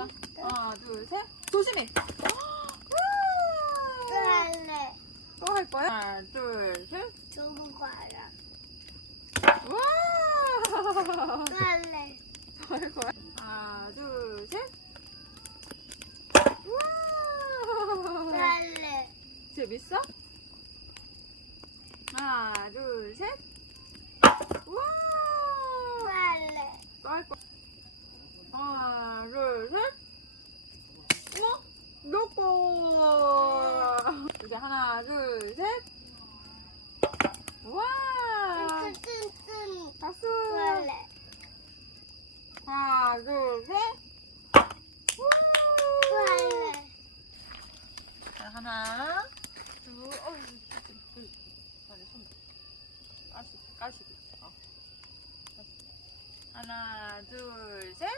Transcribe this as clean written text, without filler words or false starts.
자, 하나, 둘, 셋. 조심히. 또 할래. 또 할 거야? 하나, 둘, 셋. 저거 봐라. 와! 또 할래. 또 할 거야? 하나, 둘, 셋. 또 와! 할래. 재밌어? 하나, 둘, 셋. 와! 또 할래. 또 할 거야? 하나, 둘, 셋. 어머? 놓고. 이제 하나, 둘, 셋. 와! 뜬뜬뜬. 박수. 또 할래. 하나, 둘, 셋. 또 할래. 자, 하나, 둘, 둘. 아니, 손. 까시기. 하나, 둘, 셋.